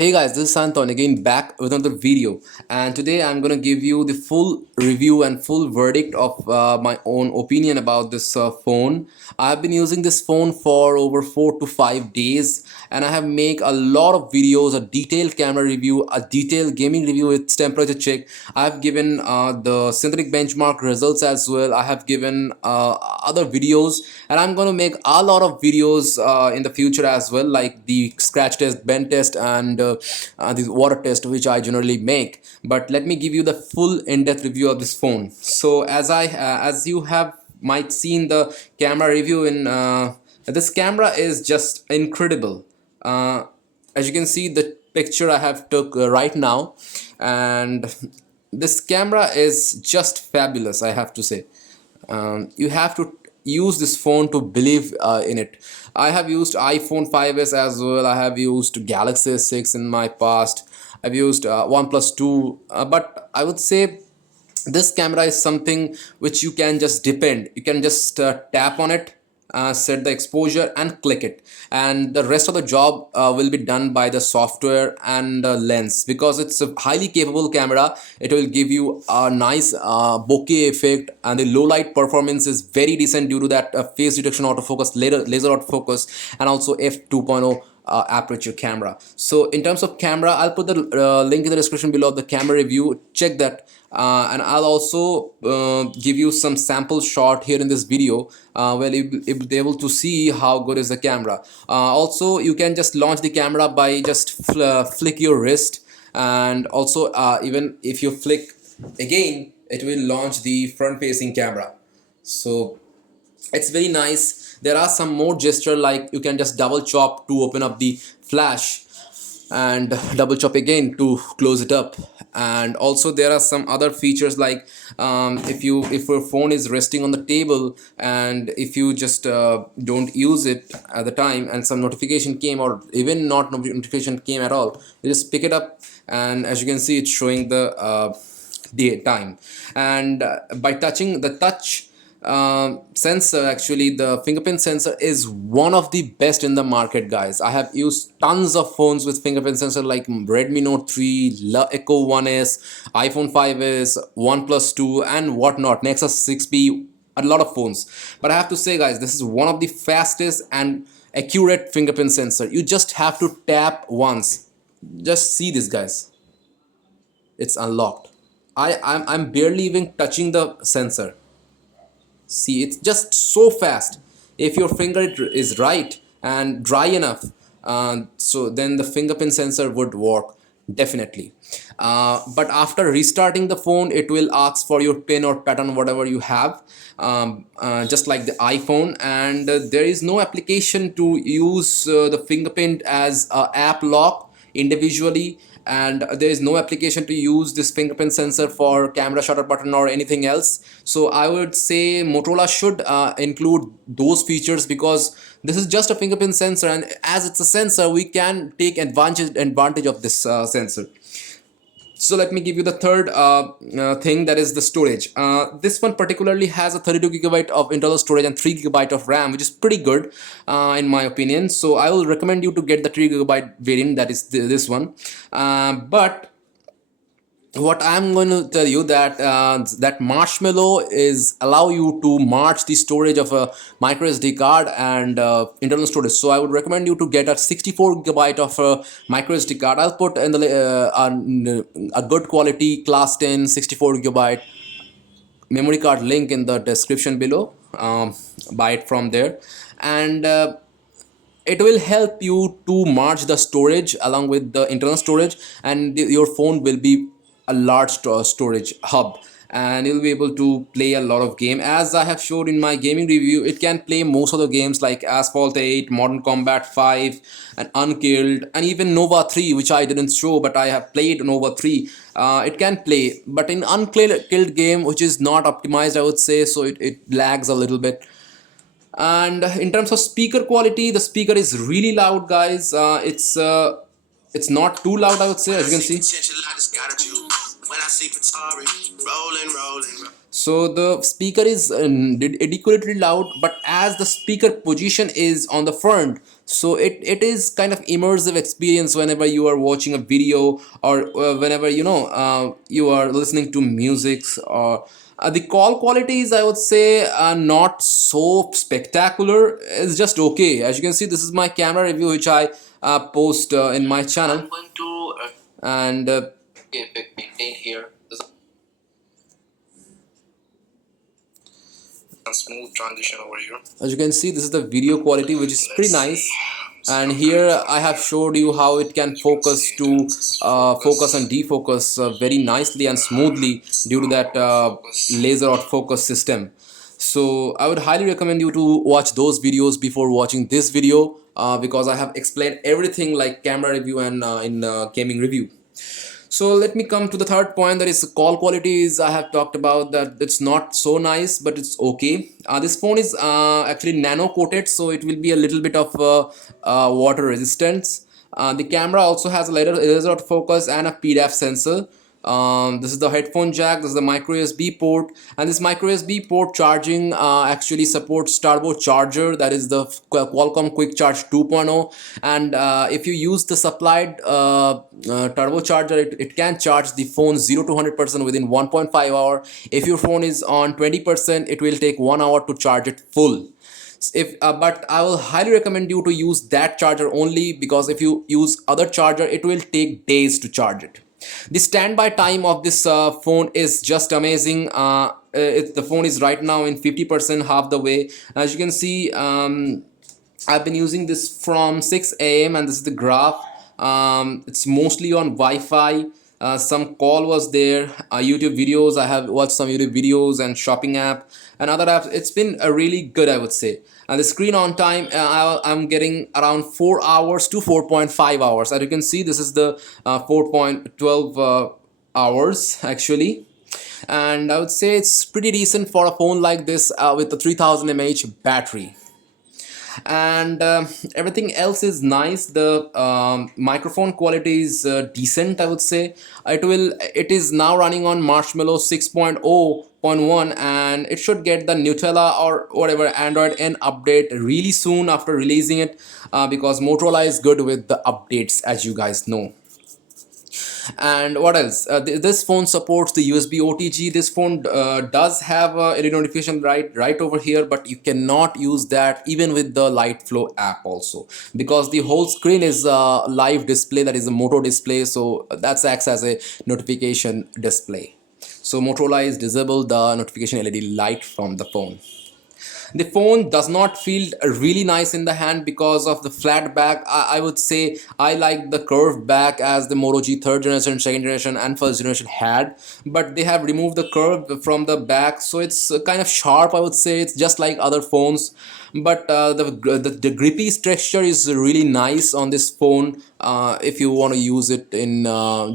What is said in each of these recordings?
Hey guys, this is Santon again back with another video, and today I'm gonna give you the full review and full verdict of my own opinion about this phone. I've been using this phone for over 4 to 5 days, and I have made a lot of videos, a detailed camera review, a detailed gaming review with temperature check. I've given the synthetic benchmark results as well. I have given other videos, and I'm gonna make a lot of videos in the future as well, like the scratch test, bend test, and the water test, which I generally make. But let me give you the full in-depth review of this phone. So as you have might seen the camera review in this camera is just incredible. As you can see the picture I have took right now, and this camera is just fabulous, I have to say. You have to use this phone to believe in it. I have used iPhone 5s as well. I have used Galaxy S6 in my past. I've used OnePlus 2, but I would say this camera is something which you can just depend. You can just tap on it, set the exposure and click it, and the rest of the job will be done by the software and lens. Because it's a highly capable camera, it will give you a nice bokeh effect, and the low light performance is very decent due to that face detection autofocus, laser autofocus, and also f2.0 aperture camera. So in terms of camera, I'll put the link in the description below of the camera review. Check that, and I'll also give you some sample shot here in this video where you'll be able to see how good is the camera. Also, you can just launch the camera by just flick your wrist, and also even if you flick again, it will launch the front facing camera. So it's very nice. There are some more gesture, like you can just double chop to open up the flash, and double chop again to close it up. And also there are some other features, like if your phone is resting on the table, and if you just don't use it at the time and some notification came, or even not notification came at all, you just pick it up, and as you can see it's showing the time. And by touching the touch sensor, actually the fingerprint sensor is one of the best in the market, guys. I have used tons of phones with fingerprint sensor, like Redmi Note 3, Echo 1s, iPhone 5s, OnePlus 2 and whatnot, Nexus 6p, a lot of phones. But I have to say, guys, this is one of the fastest and accurate fingerprint sensor. You just have to tap once. Just see this, guys, it's unlocked. I'm barely even touching the sensor. See, it's just so fast. If your finger is right and dry enough, so then the fingerprint sensor would work definitely. But after restarting the phone, it will ask for your pin or pattern, whatever you have, just like the iPhone. And there is no application to use the fingerprint as a app lock individually, and there is no application to use this fingerprint sensor for camera shutter button or anything else. So I would say Motorola should include those features, because this is just a fingerprint sensor, and as it's a sensor, we can take advantage of this sensor. So let me give you the third thing, that is the storage. This one particularly has a 32 gigabyte of internal storage and 3 gigabyte of RAM, which is pretty good in my opinion. So I will recommend you to get the 3 gigabyte variant, that is this one. But what I'm going to tell you, that that Marshmallow is allow you to march the storage of a micro SD card and internal storage. So I would recommend you to get a 64 gigabyte of a micro SD card. I'll put in the a good quality class 10 64 gigabyte memory card link in the description below. Buy it from there, and it will help you to merge the storage along with the internal storage, and your phone will be a large storage hub, and you'll be able to play a lot of game. As I have showed in my gaming review, it can play most of the games like Asphalt 8, Modern Combat 5 and Unkilled, and even Nova 3, which I didn't show, but I have played Nova 3. It can play, but in Unkilled game, which is not optimized, I would say, so it lags a little bit. And in terms of speaker quality, the speaker is really loud, guys. It's not too loud, I would say, as you can see. So the speaker is adequately loud, but as the speaker position is on the front, So it is kind of immersive experience whenever you are watching a video, or whenever you are listening to music. Or the call quality is, I would say, not so spectacular. It's just okay. As you can see, this is my camera review which I post in my channel. I'm going to and maintain here a smooth transition over here. As you can see, this is the video quality, which is pretty nice. And here I have showed you how it can focus to focus and defocus very nicely and smoothly due to that laser autofocus system. So I would highly recommend you to watch those videos before watching this video, because I have explained everything like camera review and in gaming review. So let me come to the third point, that is call quality. Is I have talked about that it's not so nice, but it's okay. This phone is actually nano coated, so it will be a little bit of water resistance. The camera also has a laser autofocus and a PDAF sensor. This is the headphone jack, this is the micro USB port, and this micro USB port charging actually supports turbo charger, that is the Qualcomm Quick Charge 2.0. And if you use the supplied turbo charger, it can charge the phone 0 to 100% within 1.5 hour. If your phone is on 20%, it will take 1 hour to charge it full. If But I will highly recommend you to use that charger only, because if you use other charger, it will take days to charge it. The standby time of this phone is just amazing. The phone is right now in 50%, half the way. As you can see, I've been using this from 6 a.m. and this is the graph. It's mostly on Wi-Fi. Some call was there, YouTube videos. I have watched some YouTube videos and shopping app and other apps. It's been really good, I would say. And the screen on time, I'm getting around 4 hours to 4.5 hours. As you can see, this is the 4.12 hours actually. And I would say it's pretty decent for a phone like this with the 3000 mAh battery. And everything else is nice. The microphone quality is decent, I would say. It is now running on Marshmallow 6.0.1, and it should get the Nutella or whatever Android N update really soon after releasing it, because Motorola is good with the updates, as you guys know. And what else? This phone supports the USB OTG. This phone does have a LED notification right over here, but you cannot use that even with the LightFlow app also, because the whole screen is a live display, that is a Moto display, so that acts as a notification display. So Motorola is disabled the notification LED light from the phone. The phone does not feel really nice in the hand because of the flat back. I would say I like the curved back as the Moto G 3rd generation, 2nd generation and 1st generation had, but they have removed the curve from the back, so it's kind of sharp, I would say. It's just like other phones, but the grippy texture is really nice on this phone if you want to use it in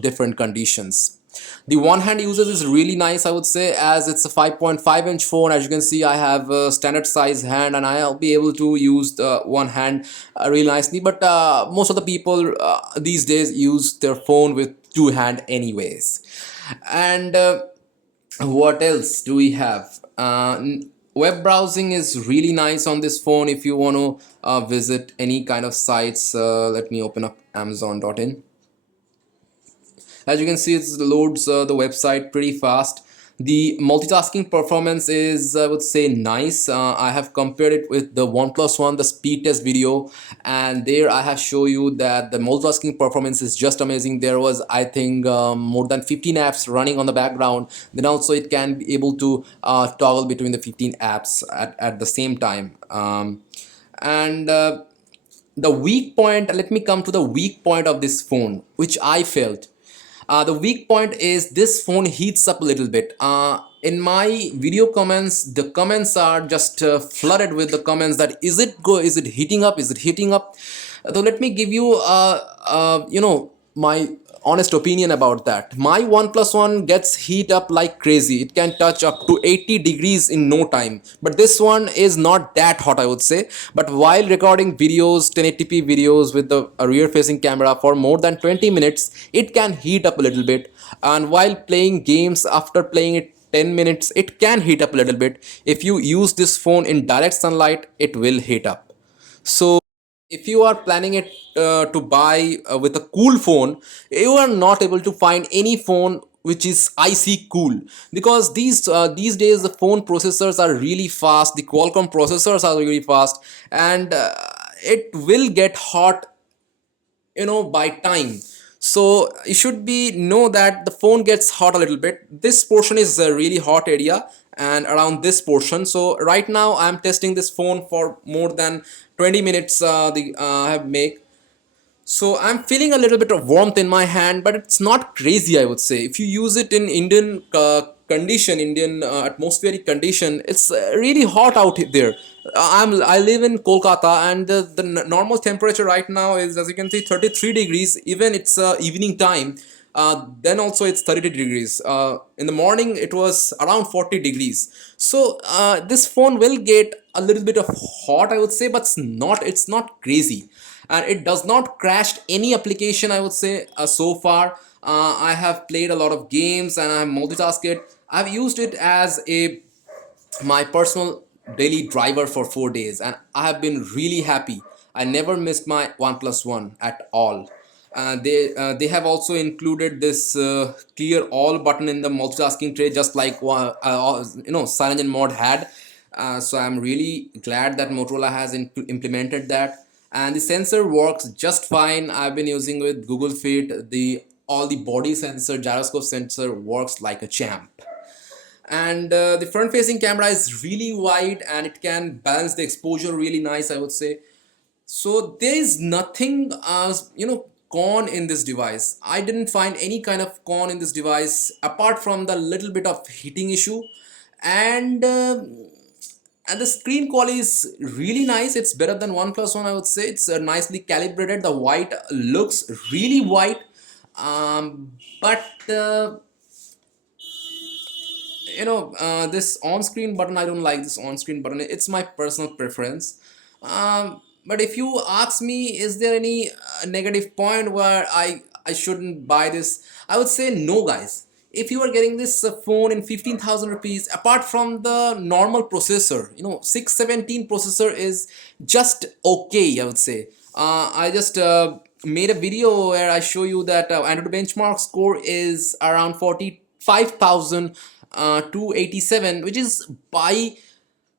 different conditions. The one hand usage is really nice, I would say, as it's a 5.5-inch phone. As you can see, I have a standard size hand and I'll be able to use the one hand really nicely, but most of the people these days use their phone with two hand anyways. And what else do we have? Web browsing is really nice on this phone if you want to visit any kind of sites. Let me open up Amazon.in. As you can see, it loads the website pretty fast. The multitasking performance is, I would say, nice. I have compared it with the OnePlus One, the speed test video, and there I have shown you that the multitasking performance is just amazing. There was, I think, more than 15 apps running on the background. Then also it can be able to toggle between the 15 apps at the same time. And the weak point, let me come to the weak point of this phone, which I felt. The weak point is this phone heats up a little bit. In my video comments, the comments are just flooded with the comments that is it heating up, is it heating up. So let me give you my honest opinion about that. My OnePlus One gets heat up like crazy. It can touch up to 80 degrees in no time, but this one is not that hot, I would say. But while recording videos, 1080p videos with the rear facing camera for more than 20 minutes, it can heat up a little bit. And while playing games, after playing it 10 minutes, it can heat up a little bit. If you use this phone in direct sunlight, it will heat up. So if you are planning it to buy with a cool phone, you are not able to find any phone which is icy cool, because these days the phone processors are really fast, the Qualcomm processors are really fast, and it will get hot, by time. So you should be know that the phone gets hot a little bit. This portion is a really hot area, and around this portion. So right now I'm testing this phone for more than 20 minutes. The I have make, so I'm feeling a little bit of warmth in my hand, but it's not crazy, I would say. If you use it in Indian condition, Indian atmospheric condition, it's really hot out there. I live in Kolkata, and the normal temperature right now is, as you can see, 33 degrees. Even it's evening time. Then also it's 30 degrees. In the morning it was around 40 degrees. So this phone will get a little bit of hot, I would say, but it's not crazy, and it does not crash any application, I would say. So far I have played a lot of games, and I have multitasked it. I've used it as a my personal daily driver for 4 days, and I have been really happy. I never missed my OnePlus One at all. They have also included this clear all button in the multitasking tray, just like CyanogenMod mod had. So I'm really glad that Motorola has implemented that, and the sensor works just fine. I've been using with Google Fit. The all the body sensor, gyroscope sensor works like a champ, and the front facing camera is really wide, and it can balance the exposure really nice, I would say. So there is nothing con in this device. I didn't find any kind of con in this device apart from the little bit of heating issue, and the screen quality is really nice. It's better than OnePlus One, I would say. It's nicely calibrated. The white looks really white, but this on-screen button, I don't like this on-screen button. It's my personal preference. But if you ask me, is there any negative point where I shouldn't buy this, I would say no, guys. If you are getting this phone in 15,000 rupees, apart from the normal processor, 617 processor is just okay, I would say. I just made a video where I show you that Android benchmark score is around 45,287, which is by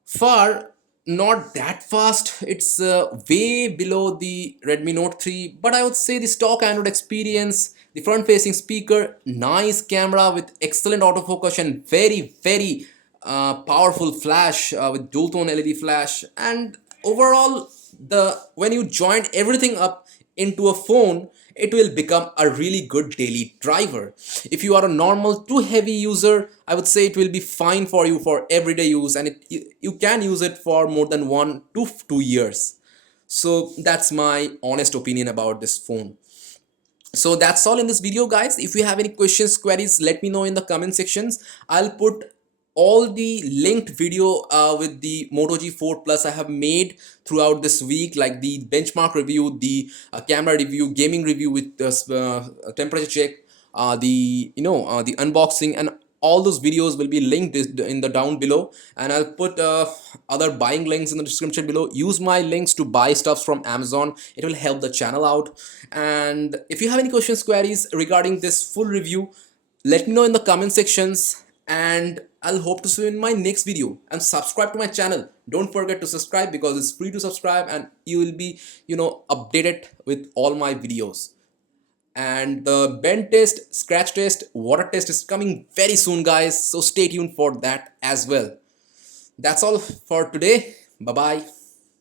far not that fast. It's way below the Redmi Note 3, but I would say the stock Android experience, the front facing speaker, nice camera with excellent autofocus, and very very powerful flash with dual tone LED flash, and overall, the when you join everything up into a phone, it will become a really good daily driver. If you are a normal too heavy user, I would say it will be fine for you for everyday use, and you can use it for more than 1 to 2 years. So that's my honest opinion about this phone. So that's all in this video, guys. If you have any questions, queries, let me know in the comment sections. I'll put all the linked video with the Moto G4 Plus I have made throughout this week, like the benchmark review, the camera review, gaming review with the temperature check, the unboxing, and all those videos will be linked in the down below, and I'll put other buying links in the description below. Use my links to buy stuff from Amazon. It will help the channel out. And if you have any questions, queries regarding this full review, let me know in the comment sections, and I'll hope to see you in my next video. And subscribe to my channel. Don't forget to subscribe, because it's free to subscribe, and you will be updated with all my videos. And the bend test, scratch test, water test is coming very soon, guys, so stay tuned for that as well. That's all for today. Bye bye.